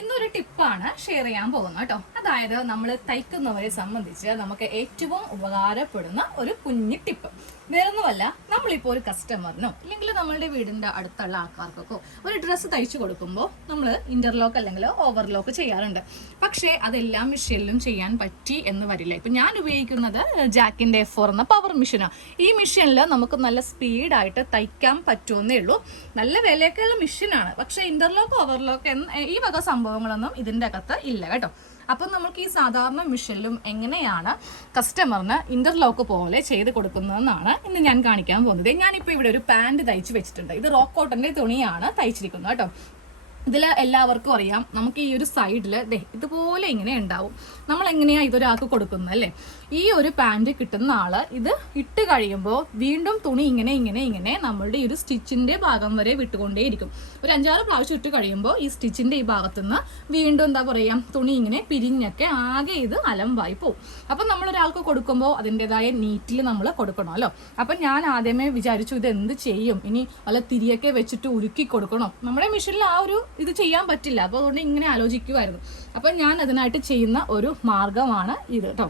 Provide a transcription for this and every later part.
ഇന്നൊരു ടിപ്പാണ് ഷെയർ ചെയ്യാൻ പോകുന്നത് കേട്ടോ. അതായത് നമ്മൾ തയ്ക്കുന്നവരെ സംബന്ധിച്ച് നമുക്ക് ഏറ്റവും ഉപകാരപ്പെടുന്ന ഒരു കുഞ്ഞു ടിപ്പ്. വേറൊന്നുമല്ല നമ്മളിപ്പോൾ ഒരു കസ്റ്റമറിനോ അല്ലെങ്കിൽ നമ്മളുടെ വീടിന്റെ അടുത്തുള്ള ആൾക്കാർക്കൊക്കെ ഒരു ഡ്രസ്സ് തയ്ച്ചു കൊടുക്കുമ്പോൾ നമ്മൾ ഇന്റർലോക്ക് അല്ലെങ്കിൽ ഓവർലോക്ക് ചെയ്യാറുണ്ട്. പക്ഷേ അതെല്ലാം മെഷീനിലും ചെയ്യാൻ പറ്റി എന്ന് വരില്ല. ഇപ്പം ഞാൻ ഉപയോഗിക്കുന്നത് ജാക്കിന്റെ എഫ് ഫോർ എന്ന പവർ മെഷീനാണ് ഈ മെഷീനിൽ നമുക്ക് നല്ല സ്പീഡായിട്ട് തയ്ക്കാൻ പറ്റുമെന്നേ ഉള്ളൂ. നല്ല വിലയൊക്കെയുള്ള മെഷീനാണ് പക്ഷേ ഇന്റർലോക്ക് ഓവർലോക്ക് ഈ വക സംഭവങ്ങളൊന്നും ഇതിന്റെ അകത്ത് ഇല്ല കേട്ടോ. അപ്പം നമുക്ക് ഈ സാധാരണ മിഷനിലും എങ്ങനെയാണ് കസ്റ്റമറിന് ഇന്റർലോക്ക് പോലെ ചെയ്ത് കൊടുക്കുന്നതെന്നാണ് ഇന്ന് ഞാൻ കാണിക്കാൻ പോകുന്നത്. ഞാനിപ്പോൾ ഇവിടെ ഒരു പാന്റ് തയ്ച്ച് വെച്ചിട്ടുണ്ട്. ഇത് റോക്ക് കോട്ടന്റെ തുണിയാണ് തയ്ച്ചിരിക്കുന്നത് കേട്ടോ. ഇതിൽ എല്ലാവർക്കും അറിയാം. നമുക്ക് ഈ ഒരു സൈഡിൽ ഇതുപോലെ ഇങ്ങനെ ഉണ്ടാവും. നമ്മൾ എങ്ങനെയാണ് ഇതൊരാൾക്ക് കൊടുക്കുന്നത് അല്ലേ ഈ ഒരു പാന്റ് കിട്ടുന്ന ആൾ ഇത് ഇട്ട് കഴിയുമ്പോൾ വീണ്ടും തുണി ഇങ്ങനെ ഇങ്ങനെ ഇങ്ങനെ നമ്മളുടെ ഈ ഒരു സ്റ്റിച്ചിന്റെ ഭാഗം വരെ വിട്ടുകൊണ്ടേയിരിക്കും. ഒരു അഞ്ചാറ് പ്രാവശ്യം ഇട്ട് കഴിയുമ്പോൾ ഈ സ്റ്റിച്ചിന്റെ ഈ ഭാഗത്തുനിന്ന് വീണ്ടും എന്താ പറയുക തുണി ഇങ്ങനെ പിരിഞ്ഞൊക്കെ ആകെ ഇത് അലമ്പായി പോകും അപ്പം നമ്മൾ ഒരാൾക്ക് കൊടുക്കുമ്പോൾ അതിന്റെതായ നീറ്റിൽ നമ്മൾ കൊടുക്കണമല്ലോ അപ്പം ഞാൻ ആദ്യമേ വിചാരിച്ചു ഇത് എന്ത് ചെയ്യും? ഇനി വല്ല തിരിയൊക്കെ വെച്ചിട്ട് ഉരുക്കി കൊടുക്കണം? നമ്മുടെ മെഷീനിൽ ആ ഒരു ഇത് ചെയ്യാൻ പറ്റില്ല. അപ്പോൾ അതുകൊണ്ട് ഇങ്ങനെ ആലോചിക്കുമായിരുന്നു അപ്പം ഞാൻ അതിനായിട്ട് ചെയ്യുന്ന ഒരു മാർഗമാണ് ഇത് കേട്ടോ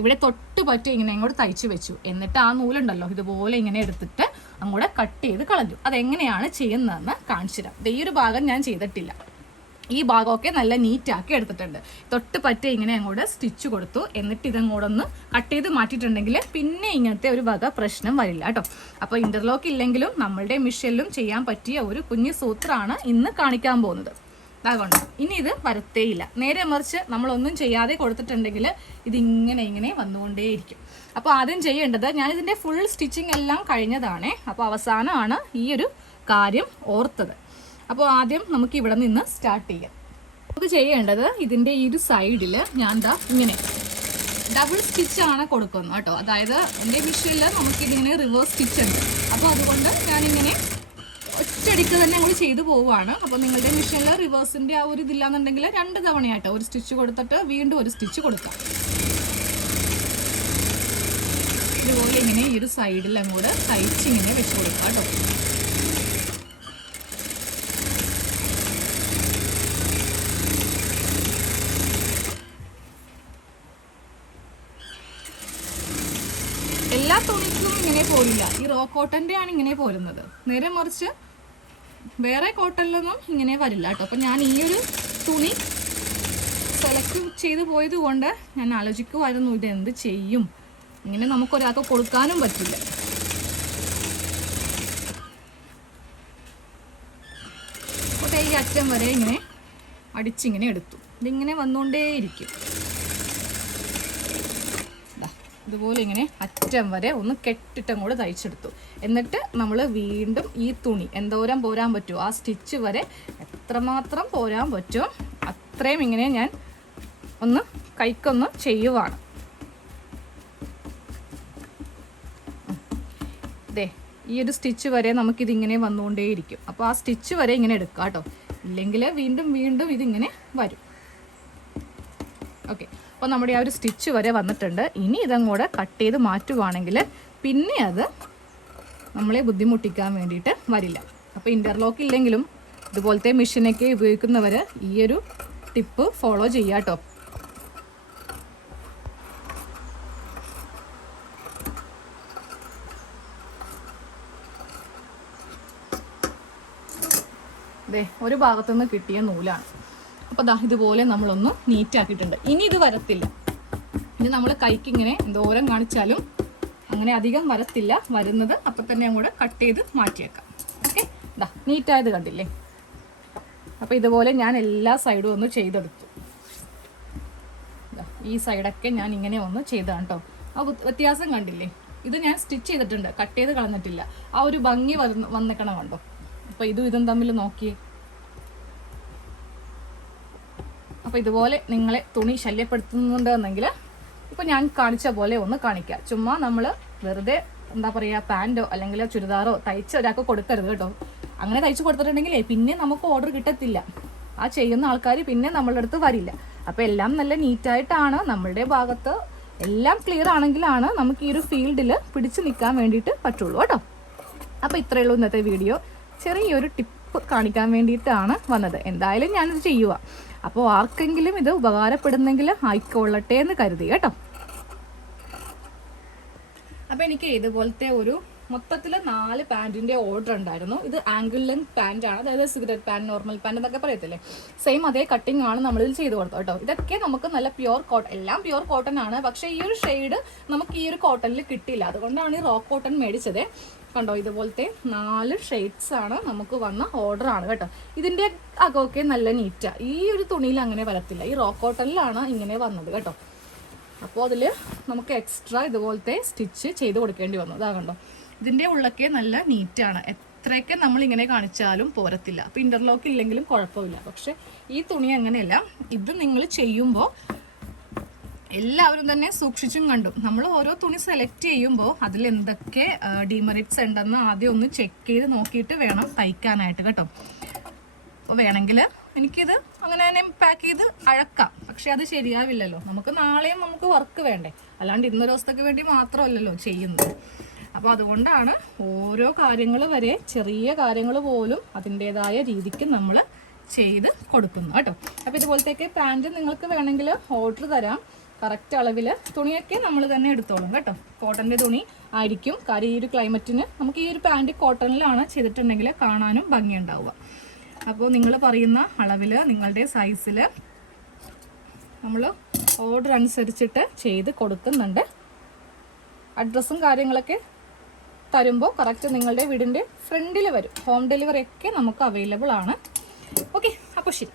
ഇവിടെ തൊട്ട് പറ്റി ഇങ്ങനെ അങ്ങോട്ട് തയ്ച്ചു വെച്ചു. എന്നിട്ട് ആ നൂലുണ്ടല്ലോ ഇതുപോലെ ഇങ്ങനെ എടുത്തിട്ട് അങ്ങോട്ട് കട്ട് ചെയ്ത് കളഞ്ഞു. അതെങ്ങനെയാണ് ചെയ്യുന്നതെന്ന് കാണിച്ചു തരാം. ഈ ഒരു ഭാഗം ഞാൻ ചെയ്തിട്ടില്ല. ഈ ഭാഗമൊക്കെ നല്ല നീറ്റാക്കി എടുത്തിട്ടുണ്ട്. തൊട്ട് പറ്റി ഇങ്ങനെ അങ്ങോട്ട് സ്റ്റിച്ച് കൊടുത്തു. എന്നിട്ട് ഇതങ്ങോട്ടൊന്ന് കട്ട് ചെയ്ത് മാറ്റിയിട്ടുണ്ടെങ്കിൽ പിന്നെ ഇങ്ങനത്തെ ഒരു വക പ്രശ്നം വരില്ല കേട്ടോ. അപ്പോൾ ഇന്റർലോക്ക് ഇല്ലെങ്കിലും നമ്മളുടെ മിഷനിലും ചെയ്യാൻ പറ്റിയ ഒരു കുഞ്ഞു സൂത്രമാണ് ഇന്ന് കാണിക്കാൻ പോകുന്നത്. അതുകൊണ്ട് ഇനി ഇത് വരത്തേയില്ല നേരെ മറിച്ച് നമ്മളൊന്നും ചെയ്യാതെ കൊടുത്തിട്ടുണ്ടെങ്കിൽ ഇതിങ്ങനെ ഇങ്ങനെ വന്നുകൊണ്ടേയിരിക്കും. അപ്പോൾ ആദ്യം ചെയ്യേണ്ടത് ഞാനിതിന്റെ ഫുൾ സ്റ്റിച്ചിങ് എല്ലാം കഴിഞ്ഞതാണേ. അപ്പോൾ അവസാനമാണ് ഈ ഒരു കാര്യം ഓർത്തത്. അപ്പോൾ ആദ്യം നമുക്ക് ഇവിടെ നിന്ന് സ്റ്റാർട്ട് ചെയ്യാം. നമുക്ക് ചെയ്യേണ്ടത് ഇതിന്റെ ഈ ഒരു സൈഡിൽ ഞാൻ ദാ ഇങ്ങനെ ഡബിൾ സ്റ്റിച്ചാണ് കൊടുക്കുന്നത് കേട്ടോ. അതായത് എന്റെ മിഷീനിൽ നമുക്കിതിങ്ങനെ റിവേഴ്സ് സ്റ്റിച്ച് ഉണ്ട്. അപ്പോൾ അതുകൊണ്ട് ഞാനിങ്ങനെ ഒറ്റയടിക്ക് തന്നെ നമ്മൾ ചെയ്തു പോവുകയാണ്. അപ്പോൾ നിങ്ങളുടെ മെഷീനിൽ റിവേഴ്സിന്റെ ആ ഒരു ഇതില്ലാന്നുണ്ടെങ്കിൽ രണ്ട് തവണയായിട്ട് ഒരു സ്റ്റിച്ച് കൊടുത്തിട്ട് വീണ്ടും ഒരു സ്റ്റിച്ച് കൊടുക്കാം. ഇതുപോലെ ഇങ്ങനെ ഈ ഒരു സൈഡിൽ അങ്ങോട്ട് തയ്ച്ച് ഇങ്ങനെ വെച്ച് കൊടുക്കാം കേട്ടോ. എല്ലാ തുണിക്കും ഇങ്ങനെ പോരില്ല ഈ റോ കോട്ടന്റെ ആണ് ഇങ്ങനെ പോരുന്നത്. നേരെ മറിച്ച് വേറെ കോട്ടണിലൊന്നും ഇങ്ങനെ വരില്ല കേട്ടോ. അപ്പം ഞാൻ ഈ ഒരു തുണി സെലക്ട് ചെയ്ത് പോയത് കൊണ്ട് ഞാൻ ആലോചിക്കുമായിരുന്നു ഇത് എന്ത് ചെയ്യും? ഇങ്ങനെ നമുക്കൊരാൾക്ക് കൊടുക്കാനും പറ്റില്ല. അപ്പോൾ ഈ അറ്റം വരെ ഇങ്ങനെ അടിച്ചിങ്ങനെ എടുത്തു. ഇതിങ്ങനെ വന്നുകൊണ്ടേയിരിക്കും ഇതുപോലെ ഇങ്ങനെ അറ്റം വരെ ഒന്ന് കെട്ടിട്ടും കൂടെ തയ്ച്ചെടുത്തു. എന്നിട്ട് നമ്മൾ വീണ്ടും ഈ തുണി എന്തോരം പോരാൻ പറ്റുമോ ആ സ്റ്റിച്ച് വരെ എത്രമാത്രം പോരാൻ പറ്റുമോ അത്രയും ഇങ്ങനെ ഞാൻ ഒന്ന് കൈക്കൊന്ന് ചെയ്യുവാണ്. ദേ ഈ ഒരു സ്റ്റിച്ച് വരെ നമുക്കിതിങ്ങനെ വന്നുകൊണ്ടേയിരിക്കും. അപ്പോൾ ആ സ്റ്റിച്ച് വരെ ഇങ്ങനെ എടുക്കാം കേട്ടോ ഇല്ലെങ്കിൽ വീണ്ടും വീണ്ടും ഇതിങ്ങനെ വരും. ഓക്കെ. അപ്പോൾ നമ്മുടെ ആ ഒരു സ്റ്റിച്ച് വരെ വന്നിട്ടുണ്ട്. ഇനി ഇതങ്ങോട്ട് കട്ട് ചെയ്ത് മാറ്റുവാണെങ്കിൽ പിന്നെ അത് നമ്മളെ ബുദ്ധിമുട്ടിക്കാൻ വേണ്ടിയിട്ട് വരില്ല. അപ്പോൾ ഇന്റർലോക്ക് ഇല്ലെങ്കിലും ഇതുപോലത്തെ മെഷീനൊക്കെ ഉപയോഗിക്കുന്നവർ ഈ ഒരു ടിപ്പ് ഫോളോ ചെയ്യാട്ടോ കേട്ടോ ദേ ഒരു ഭാഗത്തുനിന്ന് കിട്ടിയ നൂലാണ്. അപ്പോൾ ദാ ഇതുപോലെ നമ്മളൊന്ന് നീറ്റ് ആക്കിയിട്ടുണ്ട് ഇനി ഇത് വരത്തില്ല. ഇനി നമ്മൾ കൈക്ക് ഇങ്ങനെ എന്തോരം കാണിച്ചാലും അങ്ങനെ അധികം വരത്തില്ല. വരുന്നത് അപ്പൊ തന്നെ കൂടെ കട്ട് ചെയ്ത് മാറ്റിയേക്കാം. ഓക്കെ ദാ നീറ്റായത് കണ്ടില്ലേ? അപ്പൊ ഇതുപോലെ ഞാൻ എല്ലാ സൈഡും ഒന്ന് ചെയ്തെടുത്തു. ഈ സൈഡൊക്കെ ഞാൻ ഇങ്ങനെ ഒന്ന് ചെയ്തതാണ് കേട്ടോ ആ വ്യത്യാസം കണ്ടില്ലേ? ഇത് ഞാൻ സ്റ്റിച്ച് ചെയ്തിട്ടുണ്ട്. കട്ട് ചെയ്ത് കളഞ്ഞിട്ടില്ല. ആ ഒരു ഭംഗി വന്ന് വന്നിക്കണം കണ്ടോ? അപ്പോൾ ഇതും ഇതും തമ്മിൽ നോക്കിയേ. അപ്പോൾ ഇതുപോലെ നിങ്ങളെ തുണി ശല്യപ്പെടുത്തുന്നുണ്ടെന്നെങ്കിൽ ഇപ്പോൾ ഞാൻ കാണിച്ച പോലെ ഒന്ന് കാണിക്കുക ചുമ്മാ നമ്മൾ വെറുതെ എന്താ പറയുക പാന്റോ അല്ലെങ്കിൽ ചുരിദാറോ തയ്ച്ച് ഒരാൾക്ക് കൊടുക്കരുത് കേട്ടോ. അങ്ങനെ തയ്ച്ച് കൊടുത്തിട്ടുണ്ടെങ്കിൽ പിന്നെ നമുക്ക് ഓർഡർ കിട്ടത്തില്ല. ആ ചെയ്യുന്ന ആൾക്കാർ പിന്നെ നമ്മളുടെ അടുത്ത് വരില്ല. അപ്പോൾ എല്ലാം നല്ല നീറ്റായിട്ടാണ് നമ്മളുടെ ഭാഗത്ത് എല്ലാം ക്ലിയർ ആണെങ്കിലാണ് നമുക്ക് ഈ ഒരു ഫീൽഡിൽ പിടിച്ചു നിൽക്കാൻ വേണ്ടിയിട്ട് പറ്റുള്ളൂ കേട്ടോ. അപ്പോൾ ഇത്രയേ ഉള്ളൂ ഇന്നത്തെ വീഡിയോ. ചെറിയൊരു ടിപ്പ് കാണിക്കാൻ വേണ്ടിയിട്ടാണ് വന്നത്. എന്തായാലും ഞാനിത് ചെയ്യുക അപ്പോൾ ആർക്കെങ്കിലും ഇത് ഉപകാരപ്പെടുന്നെങ്കിൽ ആയിക്കൊള്ളട്ടെ എന്ന് കരുതി കേട്ടോ. അപ്പോൾ എനിക്ക് ഇതുപോലത്തെ ഒരു മൊത്തത്തിൽ നാല് പാന്റിന്റെ ഓർഡർ ഉണ്ടായിരുന്നു. ഇത് ആംഗിൾ ലെങ്ത് പാന്റ് ആണ്. അതായത് സിഗരറ്റ് പാന്റ് നോർമൽ പാന്റ് എന്നൊക്കെ പറയത്തില്ലേ? സെയിം അതേ കട്ടിംഗ് ആണ് നമ്മളിത് ചെയ്ത് കൊടുത്തത് കേട്ടോ. ഇതൊക്കെ നമുക്ക് നല്ല പ്യുർ കോട്ടൺ എല്ലാം പ്യുവർ കോട്ടൺ ആണ്. പക്ഷേ ഈ ഒരു ഷെയ്ഡ് നമുക്ക് ഈ ഒരു കോട്ടണിൽ കിട്ടിയില്ല. അതുകൊണ്ടാണ് ഈ റോ കോട്ടൺ മേടിച്ചത്. കണ്ടോ ഇതുപോലത്തെ നാല് ഷെയ്ഡ്സ് ആണ് നമുക്ക് വന്ന ഓർഡർ ആണ് കേട്ടോ. ഇതിന്റെ അകമൊക്കെ നല്ല നീറ്റാ ഈ ഒരു തുണിയിൽ അങ്ങനെ വരത്തില്ല. ഈ റോക്ക് കോട്ടണിലാണ് ഇങ്ങനെ വന്നത് കേട്ടോ. അപ്പോൾ അതിൽ നമുക്ക് എക്സ്ട്രാ ഇതുപോലത്തെ സ്റ്റിച്ച് ചെയ്ത് കൊടുക്കേണ്ടി വന്നു. അതാ കണ്ടോ. ഇതിന്റെ ഉള്ളൊക്കെ നല്ല നീറ്റാണ് എത്രയൊക്കെ നമ്മൾ ഇങ്ങനെ കാണിച്ചാലും പോരത്തില്ല. അപ്പോൾ ഇന്റർലോക്ക് ഇല്ലെങ്കിലും കുഴപ്പമില്ല. പക്ഷേ ഈ തുണി അങ്ങനെയല്ല. ഇത് നിങ്ങൾ ചെയ്യുമ്പോൾ എല്ലാവരും തന്നെ സൂക്ഷിച്ചും കണ്ടും. നമ്മൾ ഓരോ തുണി സെലക്ട് ചെയ്യുമ്പോൾ അതിൽ എന്തൊക്കെ ഡിമെറിറ്റ്സ് ഉണ്ടെന്ന് ആദ്യം ഒന്ന് ചെക്ക് ചെയ്ത് നോക്കിയിട്ട് വേണം തയ്ക്കാനായിട്ട് കേട്ടോ. അപ്പോൾ വേണമെങ്കിൽ എനിക്കിത് അങ്ങനെ തന്നെ പാക്ക് ചെയ്ത് അഴക്കാം. പക്ഷെ അത് ശരിയാവില്ലല്ലോ. നമുക്ക് നാളെയും നമുക്ക് വർക്ക് വേണ്ടേ. അല്ലാണ്ട് ഇന്നൊരു ദിവസത്തേക്ക് വേണ്ടി മാത്രമല്ലല്ലോ ചെയ്യുന്നത്. അപ്പോൾ അതുകൊണ്ടാണ് ഓരോ കാര്യങ്ങൾ വരെ ചെറിയ കാര്യങ്ങൾ പോലും അതിന്റേതായ രീതിക്ക് നമ്മൾ ചെയ്ത് കൊടുക്കുന്നു കേട്ടോ. അപ്പോൾ ഇതുപോലത്തേക്ക് പാന്റ് നിങ്ങൾക്ക് വേണമെങ്കിൽ ഓർഡർ തരാം. കറക്റ്റ് അളവിൽ തുണിയൊക്കെ നമ്മൾ തന്നെ എടുത്തോളും കേട്ടോ. കോട്ടന്റെ തുണി ആയിരിക്കും. കാര്യം ഈ ഒരു ക്ലൈമറ്റിന് നമുക്ക് ഈ ഒരു പാന്റ് കോട്ടണിലാണ് ചെയ്തിട്ടുണ്ടെങ്കിൽ കാണാനും ഭംഗിയുണ്ടാവുക. അപ്പോൾ നിങ്ങൾ പറയുന്ന അളവിൽ നിങ്ങളുടെ സൈസിൽ നമ്മൾ ഓർഡർ അനുസരിച്ചിട്ട് ചെയ്ത് കൊടുക്കുന്നുണ്ട്. അഡ്രസ്സും കാര്യങ്ങളൊക്കെ തരുമ്പോൾ കറക്റ്റ് നിങ്ങളുടെ വീടിന്റെ ഫ്രണ്ടിൽ വരും. ഹോം ഡെലിവറി ഒക്കെ നമുക്ക് അവൈലബിൾ ആണ്. ഓക്കെ അപ്പോൾ ശരി.